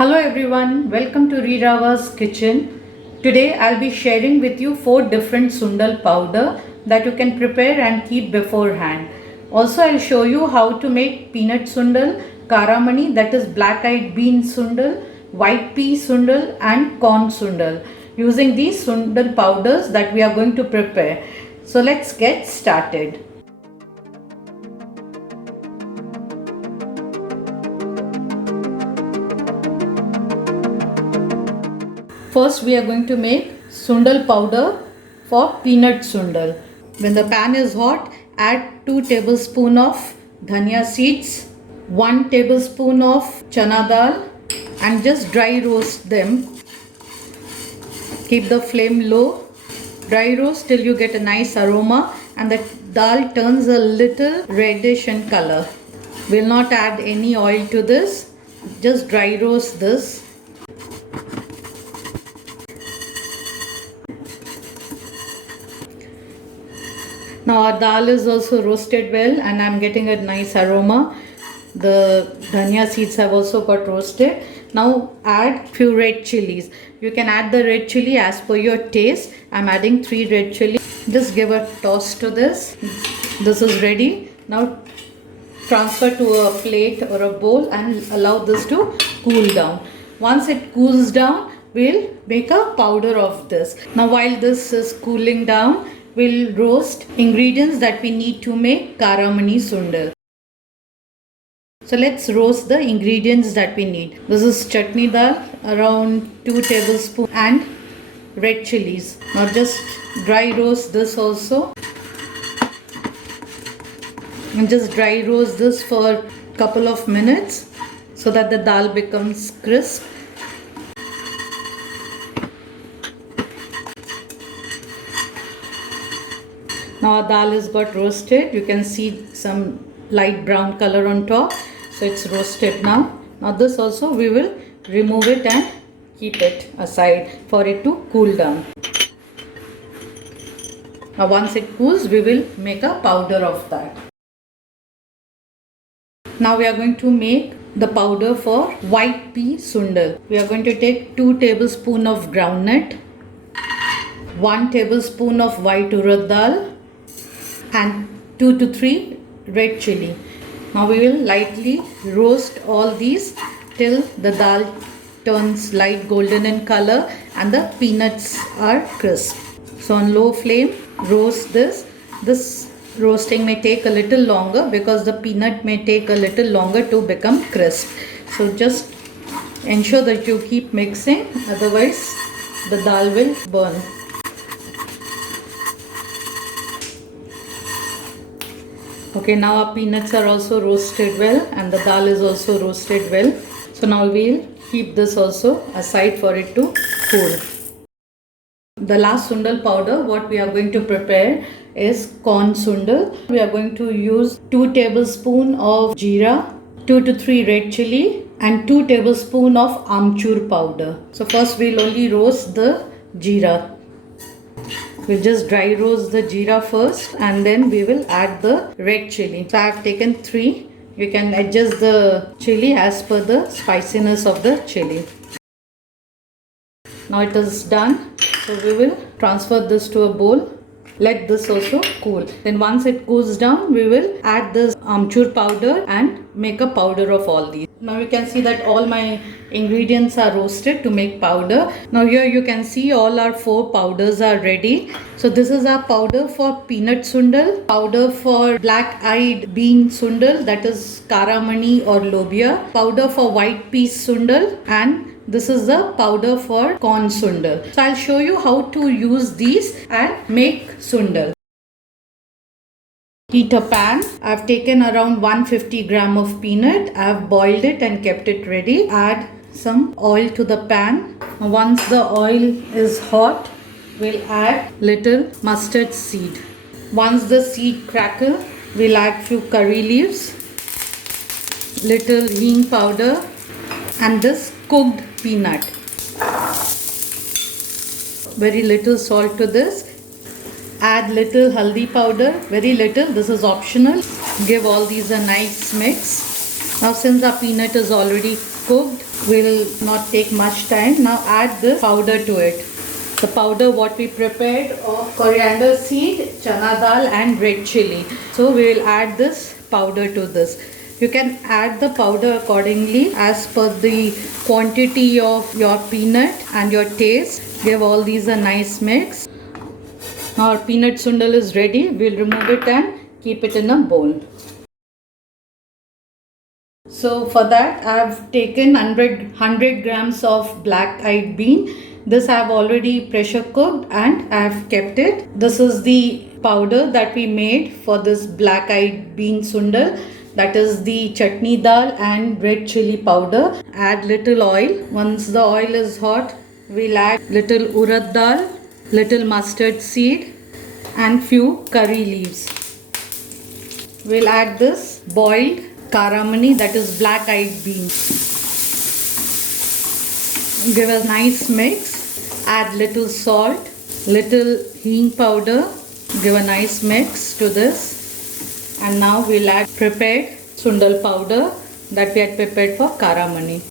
Hello everyone, welcome to Rava's kitchen. Today I'll be sharing with you 4 different sundal powder that you can prepare and keep beforehand. Also I'll show you how to make peanut sundal, karamani, that is black eyed bean sundal, white pea sundal and corn sundal using these sundal powders that we are going to prepare. So let's get started. First we are going to make sundal powder for peanut sundal. When the pan is hot, add 2 tablespoons of dhania seeds, 1 tablespoon of chana dal and just dry roast them. Keep the flame low. Dry roast till you get a nice aroma and the dal turns a little reddish in color. We'll not add any oil to this. Just dry roast this. Now our dal is also roasted well and I'm getting a nice aroma. The dhania seeds have also got roasted. Now add few red chilies. You can add the red chili as per your taste. I'm adding 3 red chili. Just give a toss to this. This is ready. Now transfer to a plate or a bowl and allow this to cool down. Once it cools down, we'll make a powder of this. Now while this is cooling down, we'll roast ingredients that we need to make karamani sundal. So let's roast the ingredients that we need. This is chutney dal, around 2 tablespoons and red chilies. Now just dry roast this also. And just dry roast this for a couple of minutes so that the dal becomes crisp. Now our dal is got roasted. You can see some light brown color on top. So it's roasted now. Now this also we will remove it and keep it aside for it to cool down. Now once it cools, we will make a powder of that. Now we are going to make the powder for white pea sundal. We are going to take 2 tablespoons of groundnut, 1 tablespoon of white urad dal and 2 to 3 red chili. Now we will lightly roast all these till the dal turns light golden in color and the peanuts are crisp. So on low flame, roast this. This roasting may take a little longer because the peanut may take a little longer to become crisp. So just ensure that you keep mixing, otherwise the dal will burn. Okay, now our peanuts are also roasted well and the dal is also roasted well. So now we'll keep this also aside for it to cool. The last sundal powder what we are going to prepare is corn sundal. We are going to use 2 tablespoons of jeera, 2 to 3 red chili and 2 tablespoons of amchur powder. So first we'll only roast the jeera. We'll just dry roast the jeera first and then we will add the red chili. So I have taken 3. You can adjust the chili as per the spiciness of the chili. Now it is done. So we will transfer this to a bowl. Let this also cool. Then once it cools down, we will add this amchur powder and make a powder of all these. Now you can see that all my ingredients are roasted to make powder. Now here you can see all our 4 powders are ready. So this is our powder for peanut sundal, powder for black eyed bean sundal, that is karamani or lobia, powder for white pea sundal, and this is the powder for corn sundal. So I'll show you how to use these and make sundal. Heat a pan. I've taken around 150 gram of peanut. I've boiled it and kept it ready. Add some oil to the pan. Once the oil is hot, we'll add little mustard seed. Once the seed crackle, we'll add few curry leaves, little hing powder and this cooked peanut. Very little salt to this. Add little haldi powder, very little, this is optional. Give all these a nice mix. Now since our peanut is already cooked, will not take much time. Now add the powder to it. The powder what we prepared of coriander seed, chana dal and red chili. So we will add this powder to this. You can add the powder accordingly as per the quantity of your peanut and your taste. Give all these a nice mix. Now our peanut sundal is ready. We'll remove it and keep it in a bowl. So for that I have taken 100 grams of black eyed bean. This I have already pressure cooked and I have kept it. This is the powder that we made for this black eyed bean sundal. That is the chutney dal and red chili powder. Add little oil. Once the oil is hot, we'll add little urad dal, little mustard seed and few curry leaves. We'll add this boiled karamani, that is black eyed beans. Give a nice mix. Add little salt, little hing powder. Give a nice mix to this. And now we'll add prepared sundal powder that we had prepared for karamani.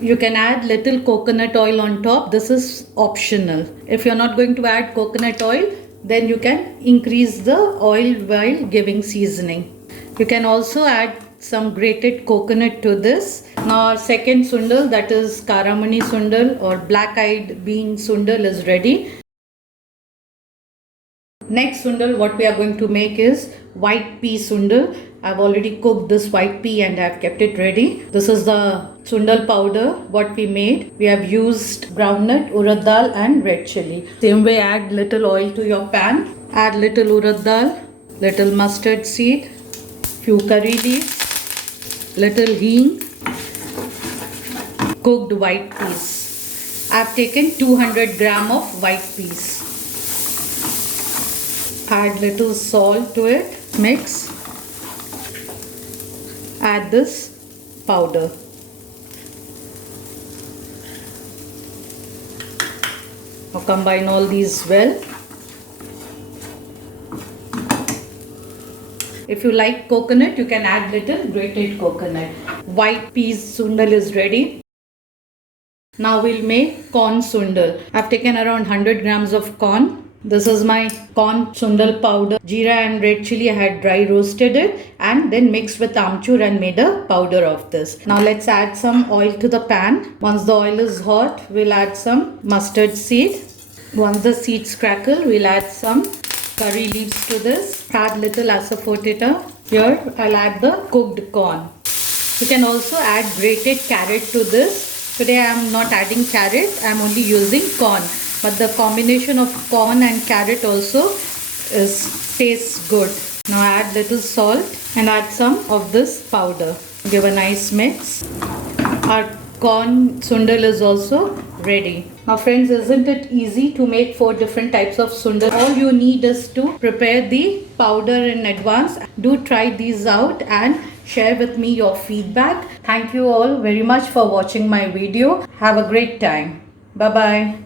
You can add little coconut oil on top. This is optional. If you're not going to add coconut oil, then you can increase the oil while giving seasoning. You can also add some grated coconut to this. Now our second sundal, that is karamani sundal or black eyed bean sundal, is ready. Next sundal what we are going to make is white pea sundal. I've already cooked this white pea and I've kept it ready. This is the sundal powder what we made. We have used groundnut, urad dal and red chili. Same way, add little oil to your pan. Add little urad dal, little mustard seed, few curry leaves, little hing, cooked white peas. I've taken 200 gram of white peas. Add little salt to it, mix. Add this powder. Now combine all these well. If you like coconut, you can add little grated coconut. White peas sundal is ready. Now we'll make corn sundal. I've taken around 100 grams of corn. This is my corn sundal powder. Jeera and red chili, I had dry roasted it and then mixed with amchur and made a powder of this. Now let's add some oil to the pan. Once the oil is hot, we'll add some mustard seed. Once the seeds crackle, we'll add some curry leaves to this. Add little asafoetida. Here I'll add the cooked corn. You can also add grated carrot to this. Today I am not adding carrot, I am only using corn. But the combination of corn and carrot also tastes good. Now add little salt and add some of this powder. Give a nice mix. Our corn sundal is also ready. Now friends, isn't it easy to make 4 different types of sundal? All you need is to prepare the powder in advance. Do try these out and share with me your feedback. Thank you all very much for watching my video. Have a great time. Bye bye.